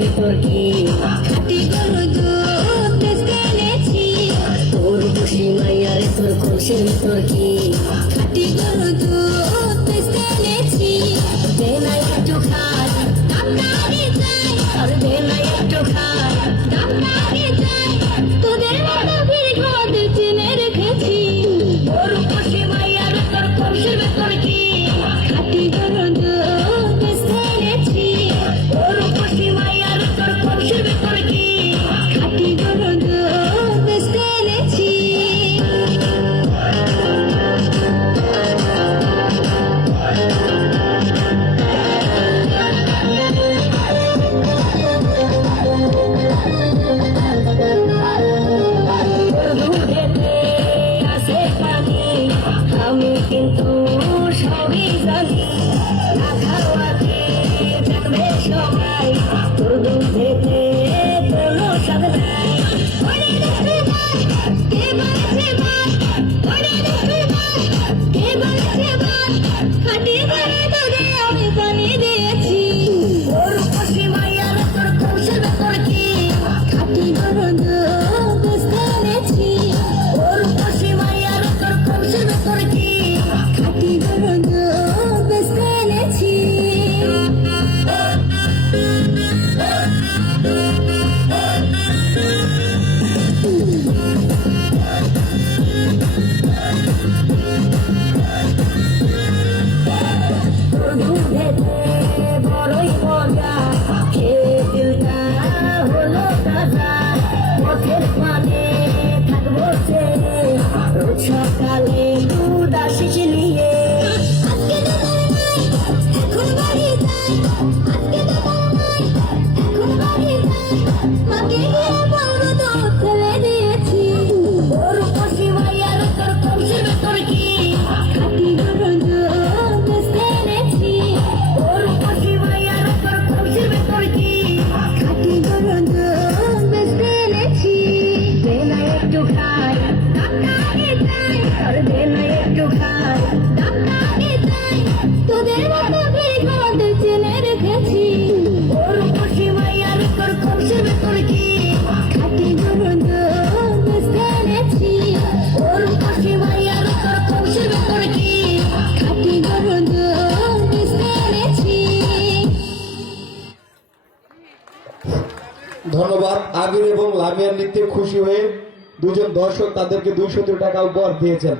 ভিতর কি খাটি গরু দুধ এনেছি তোর খুশি মাইয়ার তোর খুশির ভিতর কি খাটি গরু দুধ এনেছি দে না একটু খাই দাম লাগে যাই আর দে না একটু খাই দাম লাগে যাই তোদের মতো ভিড় ঘর চিনে রেখেছি তোর খুশি মাইয়ার তোর খুশির ভিতর কি খাটি গরু দুধ এনেছি তোর খুশি মাইয়ার তোর খুশির ভিতর কি খাটি গরু দুধ এনেছি আমি কিন্তু সবই জানি না খাওয়াতে থাকবে সবাই তোর দুধেতে কোনো স্বাদ নাই কে বলেছে ভাই কে বলেছে ভাই খাটি করে তোকে আমি পানি দিয়েছি তোর খুশি মাইয়ার তোর খুশির ভেতর কি খাটি গরু দুধ এনেছি তোর খুশি মাইয়ার তোর খুশির ভেতর কি খাটি গরু দুধ এনেছি তোর দুধেতে বড়ই মজা খেয়ে দিলটা হলো তাজা পথের পানে থাকবো ছেড়ে রোজ সকালে দুধ আসিস নিয়ে আজকে এখন বাড়ি যাই আজকে এখন বাড়ি যাই মাকে গিয়ে বলবো দুধ ফেলে দিয়েছি তোর খুশি মাইয়ার তোর খুশির ভেতর কি খাটি গরু দুধ এনেছি তোর খুশি মাইয়ার তোর খুশির ভেতর কি খাটি গরু দুধ এনেছি দে না একটু খাই দাম লাগে যাই আর দে না একটু খাই দাম লাগে যাই তোদের মতো ভিড় ঘর চিনে রেখেছি তোর খুশি মাইয়ার তোর খুশির ভেতর কি খাটি গরু দুধ এনেছি তোর খুশি মাইয়ার তোর খুশির ভেতর কি খাটি গরু দুধ এনেছি ধন্যবাদ। আবির এবং লামিয়ার নৃত্যে খুশি হয়ে দুজন দর্শক তাদেরকে 200 টাকা উপহার দিয়েছেন।